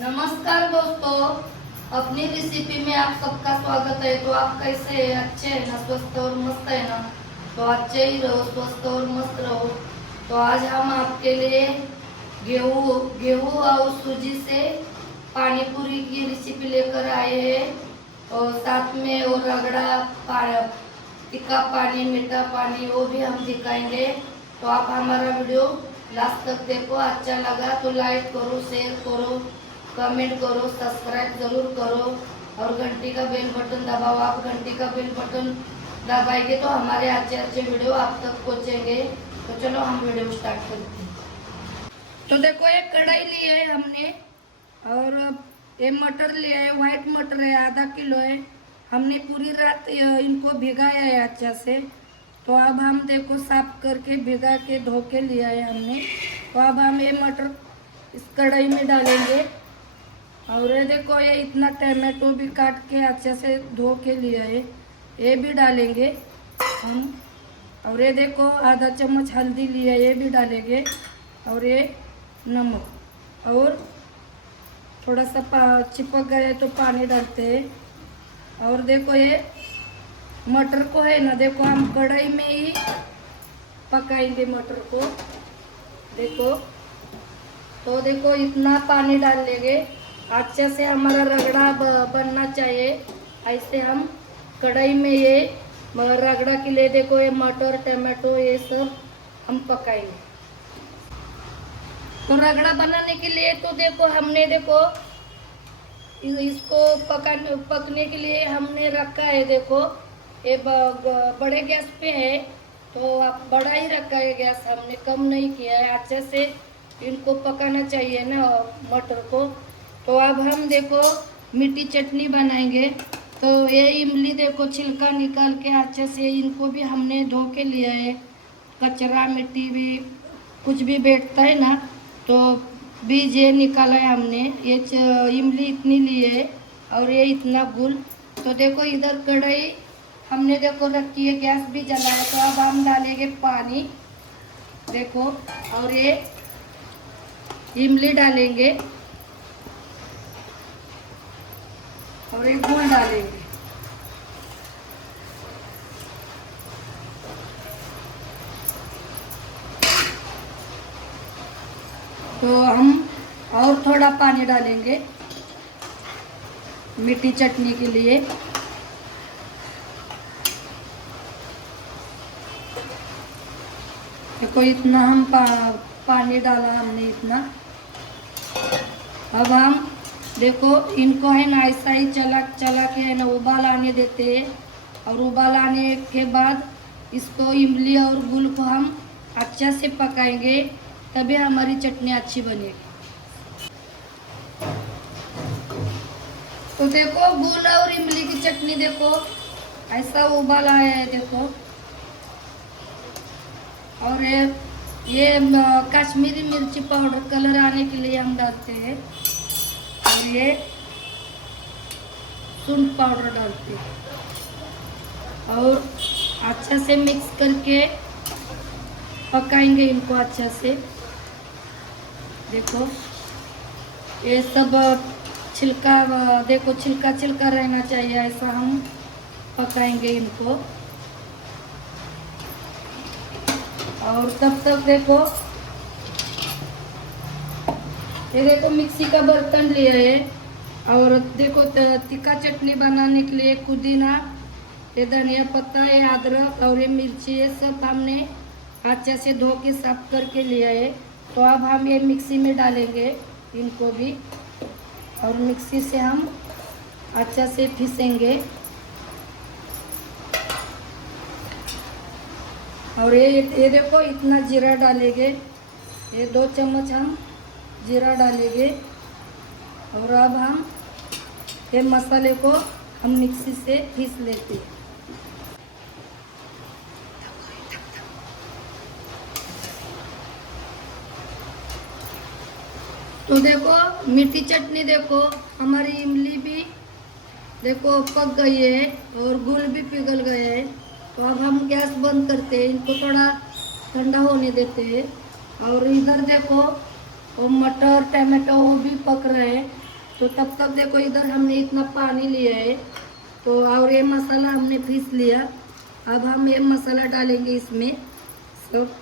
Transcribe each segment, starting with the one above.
नमस्कार दोस्तों, अपनी रेसिपी में आप सबका स्वागत है। तो आप कैसे हैं? अच्छे हैं ना? स्वस्थ और मस्त है ना? तो अच्छे ही रहो, स्वस्थ और मस्त रहो। तो आज हम आपके लिए गेहूँ और सूजी से पानी पूरी की रेसिपी लेकर आए हैं। और साथ में और तीखा पानी, मीठा पानी वो भी हम दिखाएंगे। तो आप हमारा वीडियो लास्ट तक देखो। अच्छा लगा तो लाइक करो, शेयर करो, कमेंट करो, सब्सक्राइब जरूर करो और घंटी का बेल बटन दबाओ। आप घंटी का बेल बटन दबाएंगे तो हमारे अच्छे अच्छे वीडियो आप तक पहुंचेंगे। तो चलो हम वीडियो स्टार्ट करते हैं। तो देखो, एक कढ़ाई ली है हमने और ये मटर लिया है, व्हाइट मटर है, आधा किलो है। हमने पूरी रात इनको भिगाया है अच्छा से। तो अब हम देखो साफ करके भिगा के धो के लिया है हमने। तो अब हम ये मटर इस कढ़ाई में डालेंगे। और ये देखो, ये इतना टमाटो भी काट के अच्छे से धो के लिया है, ये भी डालेंगे हम। और ये देखो, आधा चम्मच हल्दी लिया, ये भी डालेंगे। और ये नमक, और थोड़ा सा चिपक गया तो पानी डालते हैं। और देखो, ये मटर को है ना, देखो हम कढ़ाई में ही पकाएंगे मटर को। देखो, तो देखो इतना पानी डाल लेंगे, अच्छे से हमारा रगड़ा बनना चाहिए। ऐसे हम कढ़ाई में ये रगड़ा के लिए देखो, ये मटर टमाटो ये सब हम पकाएंगे। तो रगड़ा बनाने के लिए तो देखो हमने देखो इसको पकने के लिए हमने रखा है। देखो ये बड़े गैस पे है, तो आप बड़ा ही रखा है गैस, हमने कम नहीं किया है। अच्छे से इनको पकाना चाहिए ना मटर को। तो अब हम देखो मीठी चटनी बनाएंगे। तो ये इमली देखो छिलका निकाल के अच्छे से इनको भी हमने धो के लिया है। कचरा मिट्टी भी कुछ भी बैठता है ना, तो बीज ये निकाला है हमने। ये इमली इतनी ली है और ये इतना गुल। तो देखो इधर कढ़ाई हमने देखो रखी है, गैस भी जला है। तो अब हम डालेंगे पानी, देखो, और ये इमली डालेंगे और एक गुड़ डालेंगे। तो हम और थोड़ा पानी डालेंगे मीठी चटनी के लिए। देखो इतना हम पानी डाला हमने इतना। अब हम देखो इनको है ना ऐसा ही चला के है ना उबाल आने देते हैं। और उबाल आने के बाद इसको इमली और गुल को हम अच्छा से पकाएंगे, तभी हमारी चटनी अच्छी बनेगी। तो देखो गुल और इमली की चटनी देखो ऐसा उबाल आया है, देखो। और ये कश्मीरी मिर्ची पाउडर कलर आने के लिए हम डालते हैं। और ये सूंठ पाउडर डालते हैं और अच्छा से मिक्स करके पकाएंगे इनको अच्छा से। देखो ये सब छिलका देखो छिलका छिलका रहना चाहिए, ऐसा हम पकाएंगे इनको। और तब तक देखो ये देखो मिक्सी का बर्तन लिया है। और देखो तीखा चटनी बनाने के लिए पुदीना, ये धनिया पत्ता, ये अदरक और ये मिर्ची, ये सब हमने अच्छे से धो के साफ करके लिया है। तो अब हम ये मिक्सी में डालेंगे इनको भी, और मिक्सी से हम अच्छा से पीसेंगे। और ये देखो इतना जीरा डालेंगे, ये 2 चम्मच हम जीरा डालेंगे। और अब हम ये मसाले को हम मिक्सी से पीस लेते हैं। तो देखो मीठी चटनी देखो हमारी इमली भी देखो पक गई है और गुल भी पिघल गया है। तो अब हम गैस बंद करते हैं, इनको थोड़ा ठंडा होने देते हैं। और इधर देखो वो मटर टमाटो वो भी पक रहे हैं। तो तब तक देखो इधर हमने इतना पानी लिया है, तो और ये मसाला हमने पीस लिया। अब हम ये मसाला डालेंगे इसमें, सब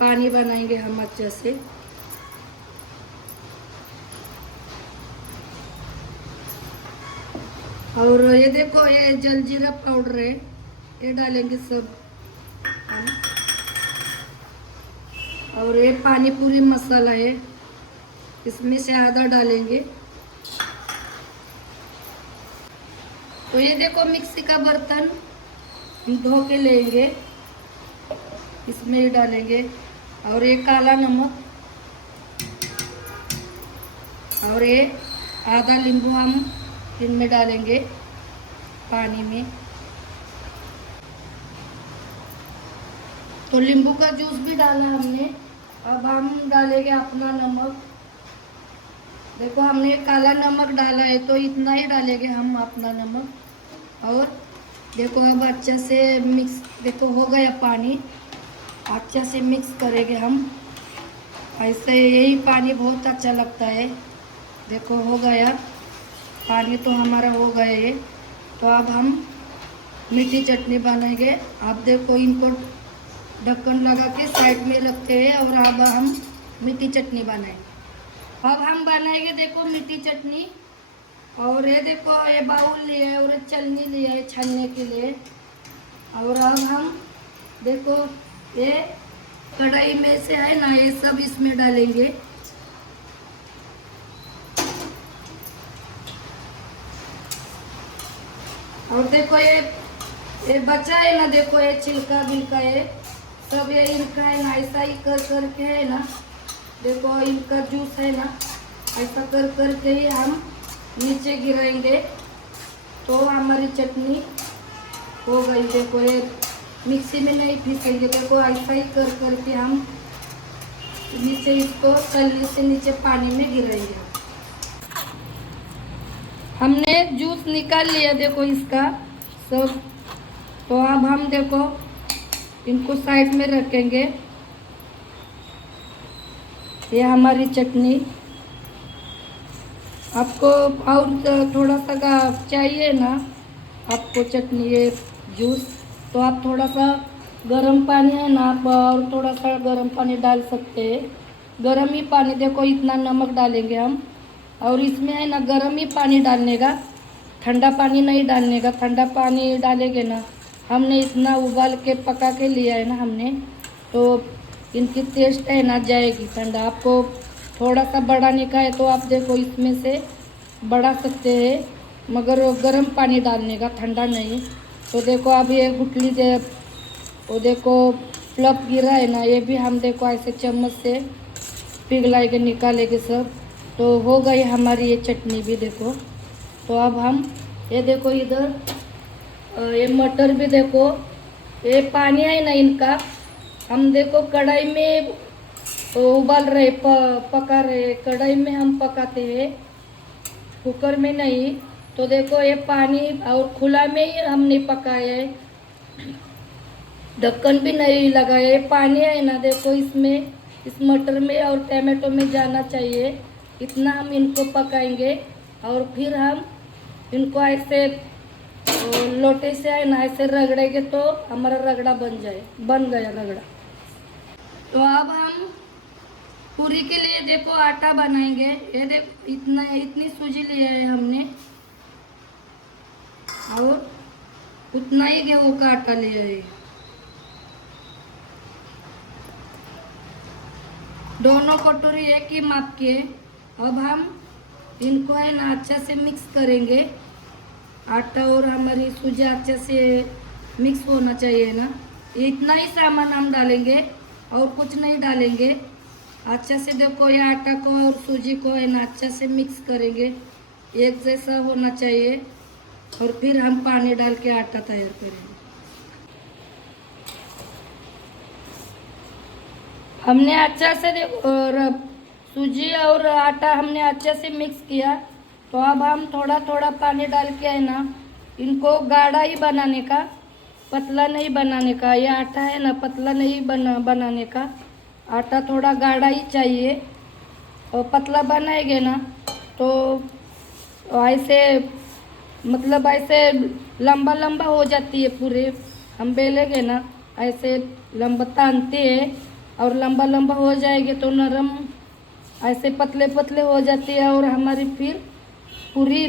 पानी बनाएंगे हम अच्छे से। और ये देखो ये जलजीरा पाउडर है, ये डालेंगे सब हम। और ये पानी पूरी मसाला है, इसमें से आधा डालेंगे। तो ये देखो मिक्सी का बर्तन हम धो के लेंगे, इसमें ही डालेंगे। और ये काला नमक, और ये आधा नींबू हम इनमें डालेंगे पानी में। तो नींबू का जूस भी डाला हमने। अब हम डालेंगे अपना नमक। देखो हमने काला नमक डाला है, तो इतना ही डालेंगे हम अपना नमक। और देखो अब अच्छे से मिक्स, देखो हो गया पानी, अच्छे से मिक्स करेंगे हम। ऐसे यही पानी बहुत अच्छा लगता है। देखो हो गया पानी, तो हमारा हो गया है। तो अब हम मीठी चटनी बनाएंगे। आप देखो इनको ढक्कन लगा के साइड में रखते हैं, और अब हम मीठी चटनी बनाएंगे। अब हम बनाएंगे देखो मीठी चटनी। और ये देखो ये बाउल लिया है और चलनी लिया है छानने के लिए। और अब हम देखो ये कढ़ाई में से है ना, ये सब इसमें डालेंगे। और देखो ये बचा है ना, देखो ये छिलका बिलका है सब, ये इनका है ना, ऐसा ही कर करके है ना, देखो इनका जूस है ना, ऐसा कर करके ही हम नीचे गिराएंगे। तो हमारी चटनी हो गई। देखो ये मिक्सी में नहीं पीसेंगे, देखो ऐसा ही कर करके हम नीचे इसको तलने से नीचे पानी में गिराएंगे। हमने जूस निकाल लिया देखो इसका सब। तो अब हम देखो इनको साइड में रखेंगे। ये हमारी चटनी। आपको और थोड़ा सा चाहिए ना आपको चटनी, ये जूस, तो आप थोड़ा सा गर्म पानी है ना, आप और थोड़ा सा गर्म पानी डाल सकते हैं। गर्म ही पानी, देखो इतना नमक डालेंगे हम। और इसमें है ना गर्म ही पानी डालने का, ठंडा पानी नहीं डालने का। ठंडा पानी डालेंगे ना, हमने इतना उबाल के पका के लिया है ना हमने, तो इनकी टेस्ट है ना जाएगी ठंडा। आपको थोड़ा सा बढ़ाने का है तो आप देखो इसमें से बढ़ा सकते हैं, मगर गर्म पानी डालने का, ठंडा नहीं। तो देखो अब ये गुठली दे, वो देखो फ्लप गिरा है ना, ये भी हम देखो ऐसे चम्मच से पिघलाएंगे, निकालेंगे सब। तो हो गई हमारी ये चटनी भी देखो। तो अब हम ये देखो इधर ये मटर भी देखो, ये पानी है ना इनका, हम देखो कढ़ाई में उबाल रहे, पका रहे, कढ़ाई में हम पकाते हैं, कुकर में नहीं। तो देखो ये पानी और खुला में ही हमने पकाया है, ढक्कन भी नहीं लगाया। ये पानी है ना देखो इसमें, इस मटर में और टमाटो में जाना चाहिए, इतना हम इनको पकाएंगे। और फिर हम इनको ऐसे लोटे से है ना ऐसे रगड़ेंगे, तो हमारा रगड़ा बन गया रगड़ा। तो अब हम पूरी के लिए देखो आटा बनाएंगे। ये देखो इतनी सूजी लिया है हमने, और उतना ही गेहूं का आटा लिया है। दोनों कटोरी एक ही माप के। अब हम इनको है ना अच्छे से मिक्स करेंगे, आटा और हमारी सूजी अच्छे से मिक्स होना चाहिए ना। इतना ही सामान हम डालेंगे और कुछ नहीं डालेंगे। अच्छे से देखो ये आटा को और सूजी को है ना अच्छे से मिक्स करेंगे, एक जैसा होना चाहिए। और फिर हम पानी डाल के आटा तैयार करेंगे। हमने अच्छा से देखो सूजी और आटा हमने अच्छे से मिक्स किया। तो अब हम थोड़ा थोड़ा पानी डाल के है ना इनको गाढ़ा ही बनाने का, पतला नहीं बनाने का। ये आटा है ना पतला नहीं बनाने का, आटा थोड़ा गाढ़ा ही चाहिए। और पतला बनाएंगे ना तो ऐसे मतलब ऐसे लंबा लंबा हो जाती है पूरे, हम बेलेंगे ना ऐसे लंबा तानते हैं और लंबा लंबा हो जाएंगे तो नरम ऐसे पतले पतले हो जाती है और हमारी फिर पूरी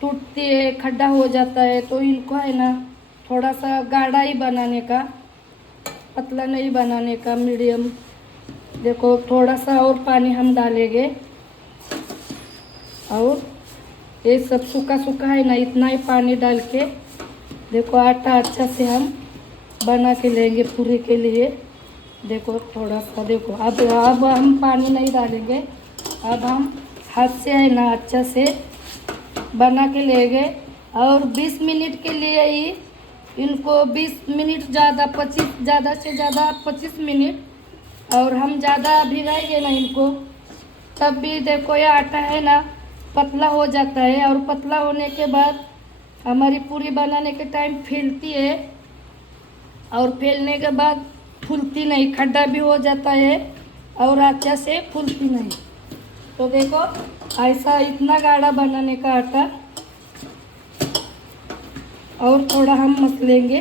टूटती है, खड्डा हो जाता है। तो इनको है ना थोड़ा सा गाढ़ा ही बनाने का, पतला नहीं बनाने का, मीडियम। देखो थोड़ा सा और पानी हम डालेंगे और ये सब सूखा सूखा है ना, इतना ही पानी डाल के देखो आटा अच्छा से हम बना के लेंगे पूरी के लिए। देखो थोड़ा सा देखो, अब हम पानी नहीं डालेंगे, अब हम हाथ से है ना अच्छा से बना के लेंगे। और 20 मिनट के लिए ही इनको, 20 मिनट ज़्यादा 25, ज़्यादा से ज़्यादा 25 मिनट, और हम ज़्यादा भिगाएंगे ना इनको तब भी देखो ये आटा है ना पतला हो जाता है। और पतला होने के बाद हमारी पूरी बनाने के टाइम फैलती है और फैलने के बाद फूलती नहीं, खड्डा भी हो जाता है और अच्छा से फूलती नहीं। तो देखो ऐसा इतना गाढ़ा बनाने का आटा, और थोड़ा हम मसलेंगे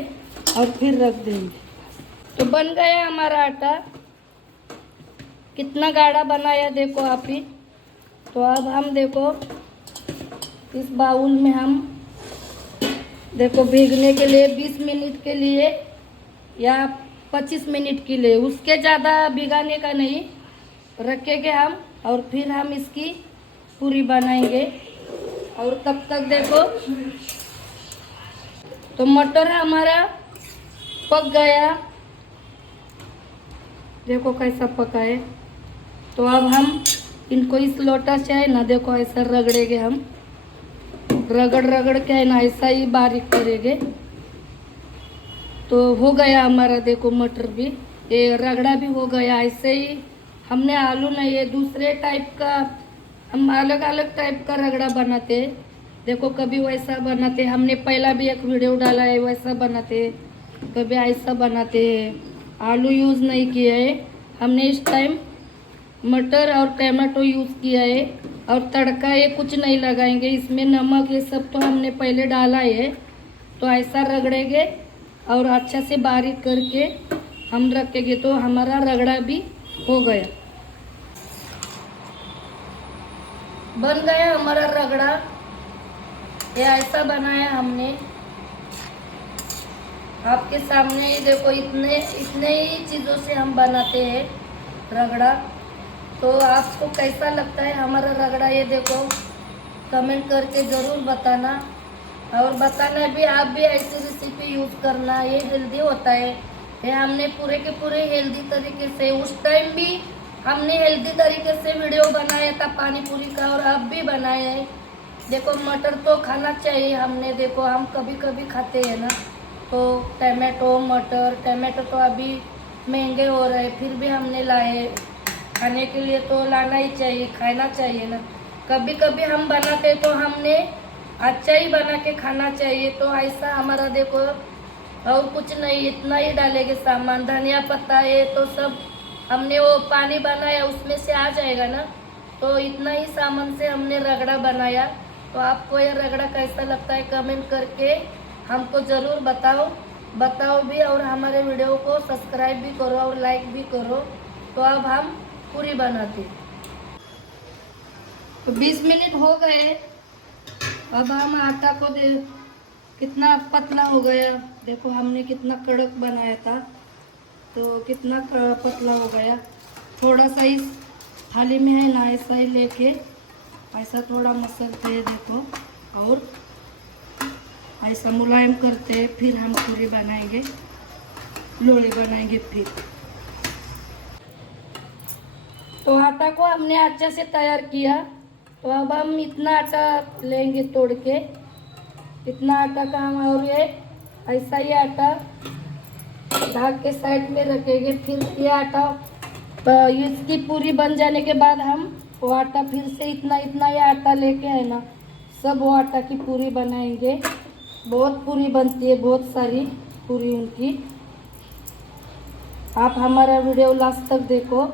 और फिर रख देंगे। तो बन गया हमारा आटा, कितना गाढ़ा बनाया देखो आप ही। तो अब हम देखो इस बाउल में हम देखो भीगने के लिए 20 मिनट के लिए या 25 मिनट के लिए, उसके ज़्यादा भिगाने का नहीं, रखेंगे हम और फिर हम इसकी पूरी बनाएंगे। और तब तक देखो तो मटर हमारा पक गया, देखो कैसा पका है। तो अब हम इनको इस लोटा से है ना देखो ऐसा रगड़ेंगे हम, रगड़ रगड़ के है ना ऐसा ही बारीक करेंगे। तो हो गया हमारा देखो मटर भी, ये रगड़ा भी हो गया। ऐसे ही हमने आलू नहीं, ये दूसरे टाइप का, हम अलग अलग टाइप का रगड़ा बनाते हैं। देखो कभी वैसा बनाते, हमने पहला भी एक वीडियो डाला है वैसा बनाते, कभी ऐसा बनाते हैं। आलू यूज़ नहीं किया है हमने, इस टाइम मटर और टमाटो यूज़ किया है। और तड़का ये कुछ नहीं लगाएंगे, इसमें नमक ये सब तो हमने पहले डाला है। तो ऐसा रगड़ेंगे और अच्छा से बारीक करके हम रखेंगे। तो हमारा रगड़ा भी हो गया, बन गया हमारा रगड़ा। ये ऐसा बनाया हमने आपके सामने ही देखो, इतने इतने ही चीज़ों से हम बनाते हैं रगड़ा। तो आपको कैसा लगता है हमारा रगड़ा, ये देखो कमेंट करके ज़रूर बताना। और बताना भी आप भी ऐसी रेसिपी यूज़ करना, ये हेल्दी होता है। ये हमने पूरे के पूरे हेल्दी तरीके से, उस टाइम भी हमने हेल्दी तरीके से वीडियो बनाया था पानी पूरी का, और अब भी बनाया है। देखो मटर तो खाना चाहिए हमने, देखो हम कभी कभी खाते हैं ना। तो टमाटो मटर, टमाटो तो अभी महंगे हो रहे, फिर भी हमने लाए खाने के लिए, तो लाना ही चाहिए, खाना चाहिए ना। कभी कभी हम बनाते तो हमने अच्छा ही बना के खाना चाहिए। तो ऐसा हमारा देखो, और कुछ नहीं, इतना ही डालेंगे सामान, धनिया पत्ता ये तो सब हमने वो पानी बनाया उसमें से आ जाएगा ना। तो इतना ही सामान से हमने रगड़ा बनाया। तो आपको ये रगड़ा कैसा लगता है कमेंट करके हमको ज़रूर बताओ भी, और हमारे वीडियो को सब्सक्राइब भी करो और लाइक भी करो। तो अब हम पूरी बनाते। तो 20 मिनट हो गए, अब हम आटा को दे, कितना पतला हो गया देखो, हमने कितना कड़क बनाया था तो कितना पतला हो गया। थोड़ा सा इस थाली में है ना ऐसा ही लेके ऐसा थोड़ा मसलते हैं देखो, और ऐसा मुलायम करते हैं, फिर हम पूरी बनाएंगे, लोई बनाएंगे फिर। तो आटा को हमने अच्छा से तैयार किया। तो अब हम इतना आटा लेंगे तोड़ के, इतना आटा का हम, और ये ऐसा ही आटा ढक के साइड में रखेंगे। फिर ये आटा इसकी पूरी बन जाने के बाद हम वो आटा फिर से इतना इतना ये आटा लेके है ना सब वो आटा की पूरी बनाएंगे। बहुत पूरी बनती है, बहुत सारी पूरी उनकी। आप हमारा वीडियो लास्ट तक देखो,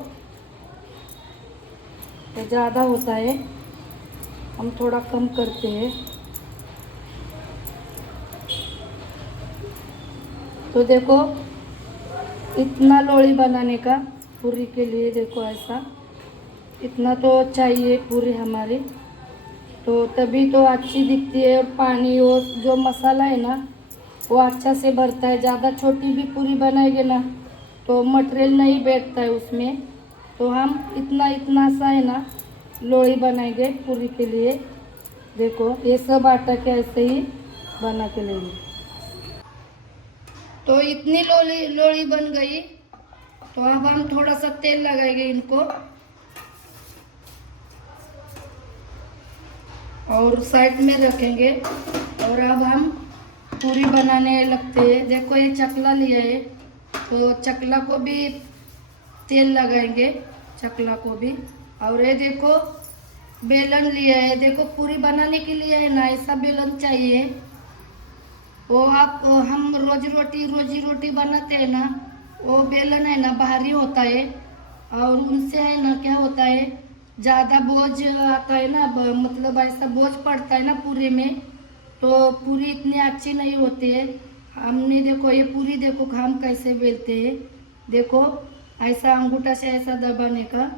तो ज़्यादा होता है। हम थोड़ा कम करते हैं। तो देखो इतना लोई बनाने का पूरी के लिए, देखो ऐसा इतना तो चाहिए पूरी हमारी, तो तभी तो अच्छी दिखती है। और पानी और जो मसाला है ना वो अच्छा से भरता है। ज़्यादा छोटी भी पूरी बनाएंगे ना तो मटेरियल नहीं बैठता है उसमें। तो हम इतना इतना सा है ना लोई बनाएंगे पूरी के लिए। देखो ये सब आटा के ऐसे ही बना के लेंगे। तो इतनी लोई लोई बन गई। तो अब हम थोड़ा सा तेल लगाएंगे इनको और साइड में रखेंगे। और अब हम पूरी बनाने लगते हैं। देखो ये चकला लिया है तो चकला को भी तेल लगाएंगे, चकला को भी। और ये देखो बेलन लिया है, देखो पूरी बनाने के लिए है ना ऐसा बेलन चाहिए। वो आप हम रोजी रोटी बनाते हैं ना, वो बेलन है ना भारी होता है और उनसे है ना क्या होता है ज़्यादा बोझ आता है ना, मतलब ऐसा बोझ पड़ता है ना पूरी में, तो पूरी इतनी अच्छी नहीं होती है। हमने देखो ये पूरी देखो हम कैसे बेलते हैं। देखो ऐसा अंगूठा से ऐसा दबाने का,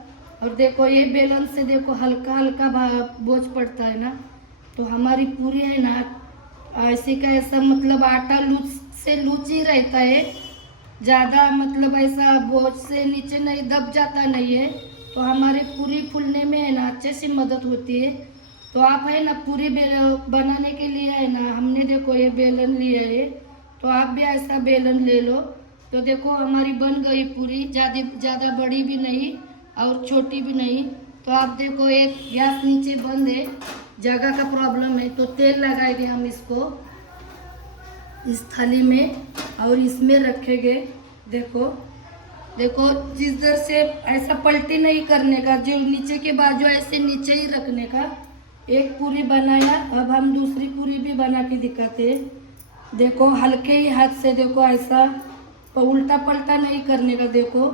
और देखो ये बेलन से देखो हल्का हल्का बोझ पड़ता है ना, तो हमारी पूरी है ना ऐसे का ऐसा मतलब आटा लूज से लूज ही रहता है। ज़्यादा मतलब ऐसा बोझ से नीचे नहीं दब जाता नहीं है, तो हमारी पूरी फूलने में है ना अच्छे से मदद होती है। तो आप है ना पूरी बनाने के लिए है ना हमने देखो ये बेलन लिया है, तो आप भी ऐसा बेलन ले लो। तो देखो हमारी बन गई पूरी, ज़्यादा बड़ी भी नहीं और छोटी भी नहीं। तो आप देखो एक गैस नीचे बंद है, जगह का प्रॉब्लम है, तो तेल लगाएंगे हम इसको इस थाली में और इसमें रखेंगे। देखो देखो जिधर से ऐसा पलटी नहीं करने का, जो नीचे के बाजू ऐसे नीचे ही रखने का। एक पूरी बनाया, अब हम दूसरी पूरी भी बना के दिखाते हैं। देखो हल्के ही हाथ से देखो ऐसा उल्टा पलटा नहीं करने का, देखो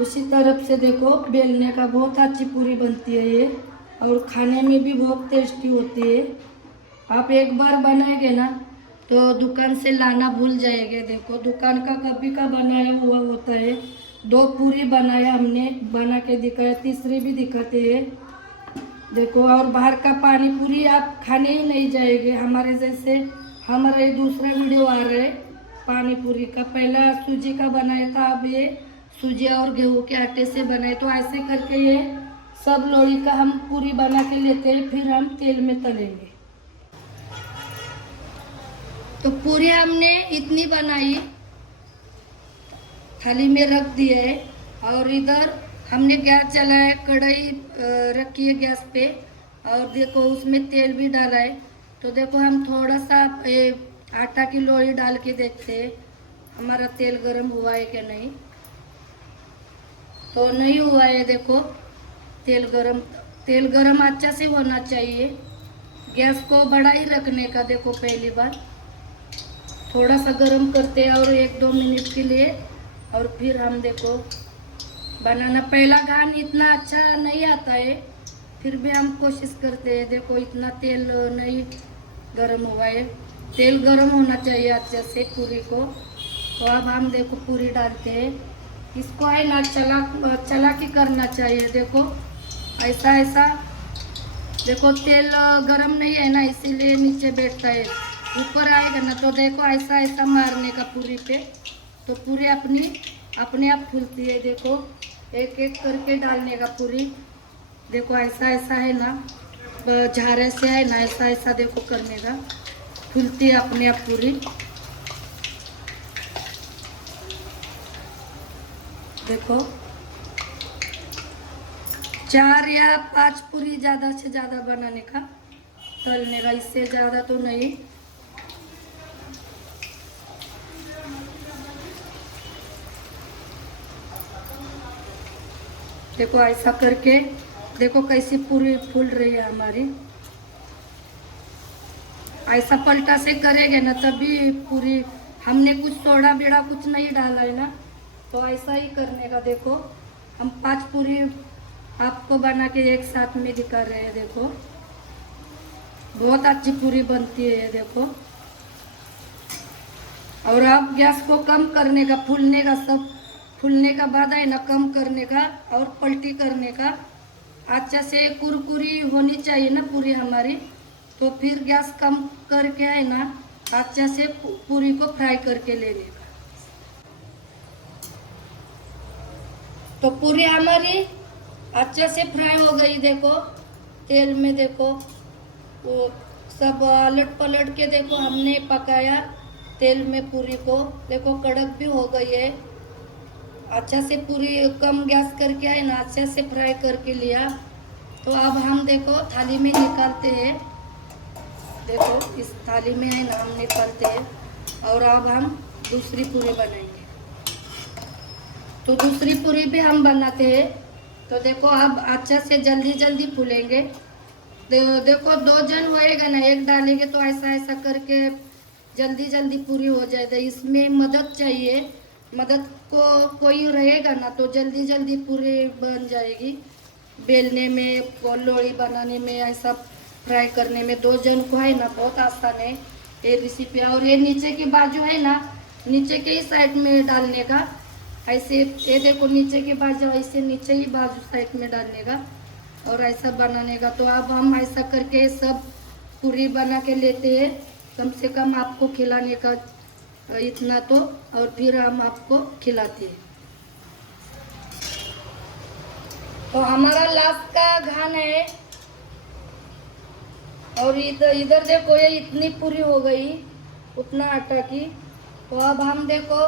उसी तरफ से देखो बेलने का। बहुत अच्छी पूरी बनती है ये और खाने में भी बहुत टेस्टी होती है। आप एक बार बनाएंगे ना तो दुकान से लाना भूल जाएंगे। देखो दुकान का कभी का बनाया हुआ होता है। 2 पूरी बनाया हमने, बना के दिखाया, तीसरी भी दिखाते हैं। देखो और बाहर का पानी पूरी आप खाने ही नहीं जाएंगे हमारे जैसे। हमारा ये दूसरा वीडियो आ रहा है पानी पूरी का। पहला सूजी का बनाया था, अब ये सूजी और गेहूं के आटे से बनाए। तो ऐसे करके ये सब लोई का हम पूरी बना के लेते हैं, फिर हम तेल में तलेंगे। तो पूरी हमने इतनी बनाई, थाली में रख दिया है। और इधर हमने गैस जलाया, कढ़ाई रखी है गैस पे, और देखो उसमें तेल भी डाला है। तो देखो हम थोड़ा सा आटा की लोई डाल के देखते हैं हमारा तेल गरम हुआ है कि नहीं। तो नहीं हुआ है, देखो तेल गरम अच्छा से होना चाहिए। गैस को बड़ा ही रखने का, देखो पहली बार थोड़ा सा गरम करते हैं और 1-2 मिनट के लिए, और फिर हम देखो बनाना। पहला घान इतना अच्छा नहीं आता है, फिर भी हम कोशिश करते हैं। देखो इतना तेल नहीं गरम हुआ है, तेल गरम होना चाहिए अच्छे से पूरी को। तो अब हम देखो पूरी डालते हैं, इसको है ना चला के करना चाहिए। देखो ऐसा ऐसा, देखो तेल गरम नहीं है ना इसीलिए नीचे बैठता है, ऊपर आएगा ना तो देखो ऐसा ऐसा मारने का पूरी पे, तो पूरी अपने आप फूलती है। देखो एक एक करके डालने का पूरी। देखो ऐसा ऐसा है ना झारे से है ना ऐसा ऐसा देखो करने का, फूलती है अपने आप पूरी। देखो 4 या 5 पूरी ज़्यादा से ज़्यादा बनाने का, तलने का, इससे ज़्यादा तो नहीं। देखो ऐसा करके देखो कैसी पूरी फूल रही है हमारी। ऐसा पलटा से करेंगे ना तभी पूरी, हमने कुछ सोडा बेड़ा कुछ नहीं डाला है ना, तो ऐसा ही करने का। देखो हम 5 पूरी आपको बना के एक साथ में दिखा रहे हैं। देखो बहुत अच्छी पूरी बनती है ये देखो। और आप गैस को कम करने का, फूलने का, सब फूलने का बाद है ना कम करने का और पलटी करने का। अच्छा से कुरकुरी होनी चाहिए ना पूरी हमारी, तो फिर गैस कम करके है ना अच्छा से पूरी को फ्राई करके लेने का। तो पूरी हमारी अच्छे से फ्राई हो गई देखो तेल में। देखो वो सब अलट पलट के देखो हमने पकाया तेल में पूरी को। देखो कड़क भी हो गई है। अच्छा से पूरी कम गैस करके है ना अच्छे से फ्राई करके लिया। तो अब हम देखो थाली में निकालते हैं। देखो इस थाली में है ना हम निकालते हैं और अब हम दूसरी पूरी बनाएंगे। तो दूसरी पूरी भी हम बनाते हैं। तो देखो अब अच्छा से जल्दी जल्दी फूलेंगे। देखो 2 जन होएगा ना, एक डालेंगे तो ऐसा ऐसा करके जल्दी जल्दी पूरी हो जाएगा। इसमें मदद चाहिए, मदद को कोई रहेगा ना तो जल्दी जल्दी पूरी बन जाएगी। बेलने में, लोई बनाने में, ऐसा फ्राई करने में 2 जन को है ना बहुत आसान है ये रेसिपी। और ये नीचे की बाजू है ना, नीचे के ही साइड में डालने का। ऐसे ये देखो नीचे की बाजू ऐसे नीचे ही बाजू साइड में डालने का और ऐसा बनाने का। तो अब हम ऐसा करके सब पूरी बना के लेते हैं। कम से कम आपको खिलाने का इतना तो, और फिर हम आपको खिलाते हैं। तो हमारा लास्ट का घान है। और इधर इधर देखो ये इतनी पूरी हो गई उतना आटा की। तो अब हम देखो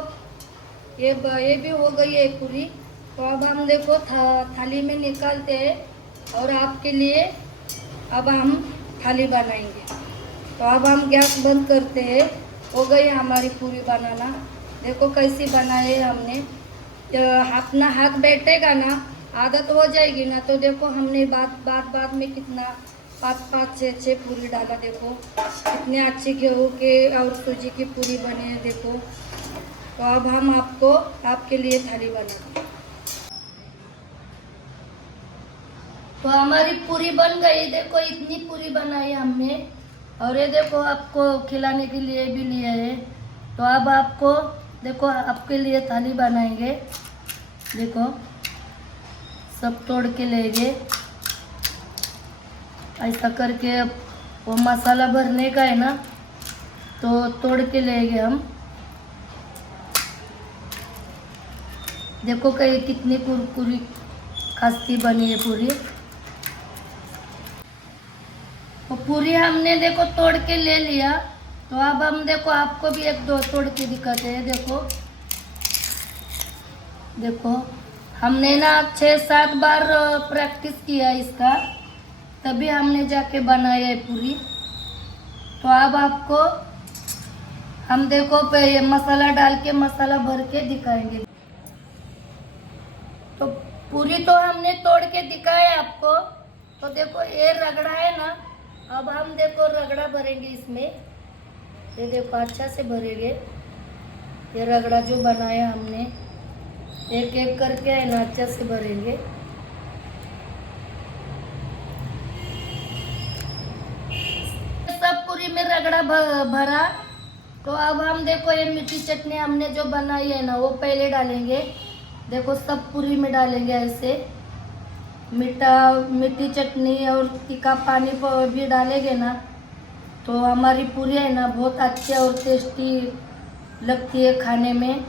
ये भी हो गई है पूरी। तो अब हम देखो थाली में निकालते हैं और आपके लिए अब हम थाली बनाएंगे। तो अब हम गैस बंद करते हैं। हो गई हमारी पूरी बनाना। देखो कैसी बनाई है हमने। अपना हाथ बैठेगा ना, आदत हो जाएगी ना, तो देखो हमने बाद में कितना 5 6 पूरी डाला। देखो कितने अच्छे गेहूँ के और सूजी की पूरी बनी है देखो। तो अब हम आपके लिए थाली बनाएंगे। तो हमारी पूरी बन गई। देखो इतनी पूरी बनाई हमने और ये देखो आपको खिलाने के लिए भी लिए है। तो अब आपको देखो आपके लिए थाली बनाएंगे। देखो सब तोड़ के लेंगे ऐसा करके। वो मसाला भरने का है ना, तो तोड़ के लेंगे हम। देखो कहीं कितनी कुरकुरी खस्ती बनी है पूरी। तो पूरी हमने देखो तोड़ के ले लिया। तो अब हम देखो आपको भी 1 2 तोड़ के दिखाते हैं। देखो देखो हमने ना 6 7 बार प्रैक्टिस किया इसका, तभी हमने जाके बनाया है पूरी। तो अब आपको हम देखो पे ये मसाला डाल के मसाला भर के दिखाएंगे। तो पूरी तो हमने तोड़ के दिखाया आपको। तो देखो ये रगड़ा है ना, अब हम देखो रगड़ा भरेंगे इसमें। ये देखो अच्छा से भरेंगे ये रगड़ा जो बनाया हमने, एक एक करके है ना अच्छा से भरेंगे। सब पूरी में रगड़ा भरा। तो अब हम देखो ये मीठी चटनी हमने जो बनाई है ना वो पहले डालेंगे। देखो सब पूरी में डालेंगे ऐसे। मीठी चटनी और तीखा पानी भी डालेंगे ना, तो हमारी पूरी है ना बहुत अच्छी और टेस्टी लगती है खाने में।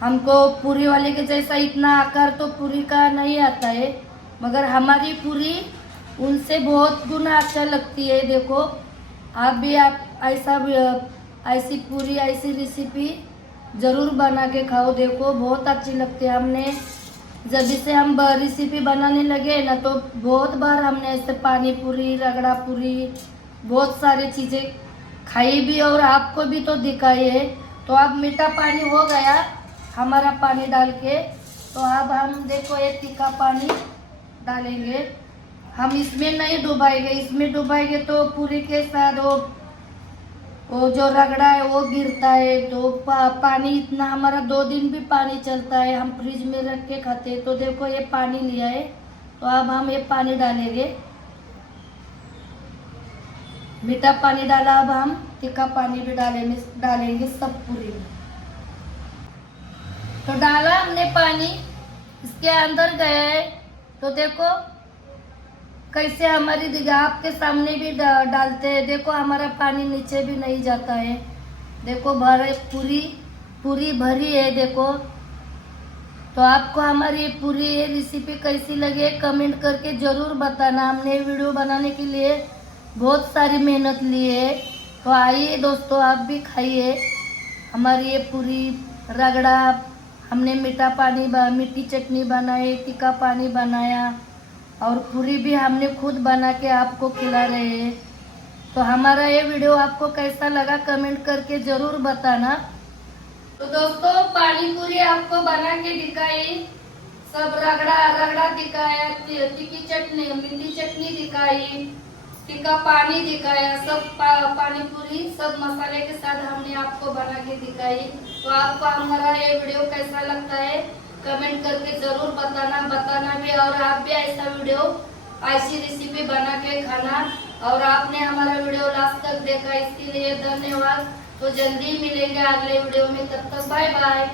हमको पूरी वाले के जैसा इतना आकार तो पूरी का नहीं आता है, मगर हमारी पूरी उनसे बहुत गुना अच्छा लगती है। देखो आप भी ऐसी पूरी ऐसी रेसिपी ज़रूर बना के खाओ। देखो बहुत अच्छी लगती है। हमने जब से हम रेसिपी बनाने लगे ना, तो बहुत बार हमने ऐसे पानी पूरी, रगड़ा पूरी, बहुत सारी चीज़ें खाई भी और आपको भी तो दिखाई है। तो अब मीठा पानी हो गया हमारा पानी डाल के। तो अब हम देखो ये तीखा पानी डालेंगे। हम इसमें नहीं डुबाएंगे, इसमें डुबाएंगे तो पूरी के साथ वो जो रगड़ा है वो गिरता है। तो पानी इतना हमारा 2 दिन भी पानी चलता है, हम फ्रिज में रख के खाते हैं। तो देखो ये पानी लिया है, तो अब हम ये पानी डालेंगे। मीठा पानी डाला, अब हम तीखा पानी भी डालेंगे सब पूरी में। तो डाला हमने पानी, इसके अंदर गया है। तो देखो कैसे हमारी दिखा, आपके सामने भी डालते हैं। देखो हमारा पानी नीचे भी नहीं जाता है। देखो भरे पूरी भरी है देखो। तो आपको हमारी पूरी ये रेसिपी कैसी लगी कमेंट करके ज़रूर बताना। हमने वीडियो बनाने के लिए बहुत सारी मेहनत ली है। तो आइए दोस्तों, आप भी खाइए हमारी ये पूरी रगड़ा। हमने मीठी चटनी बनाई, तीखा पानी बनाया और पूरी भी हमने खुद बना के आपको खिला रहे हैं। तो हमारा ये वीडियो आपको कैसा लगा कमेंट करके ज़रूर बताना। तो दोस्तों पानी पूरी आपको बना के दिखाई, सब रगड़ा दिखाया, तीखी चटनी मीठी चटनी दिखाई, तीखा पानी दिखाया, सब पानी पूरी सब मसाले के साथ हमने आपको बना के दिखाई। तो आपको हमारा ये वीडियो कैसा लगता है कमेंट करके जरूर बताना भी। और आप भी ऐसा वीडियो ऐसी रेसिपी बना के खाना। और आपने हमारा वीडियो लास्ट तक देखा इसके लिए धन्यवाद। तो जल्दी मिलेंगे अगले वीडियो में, तब तक बाय बाय।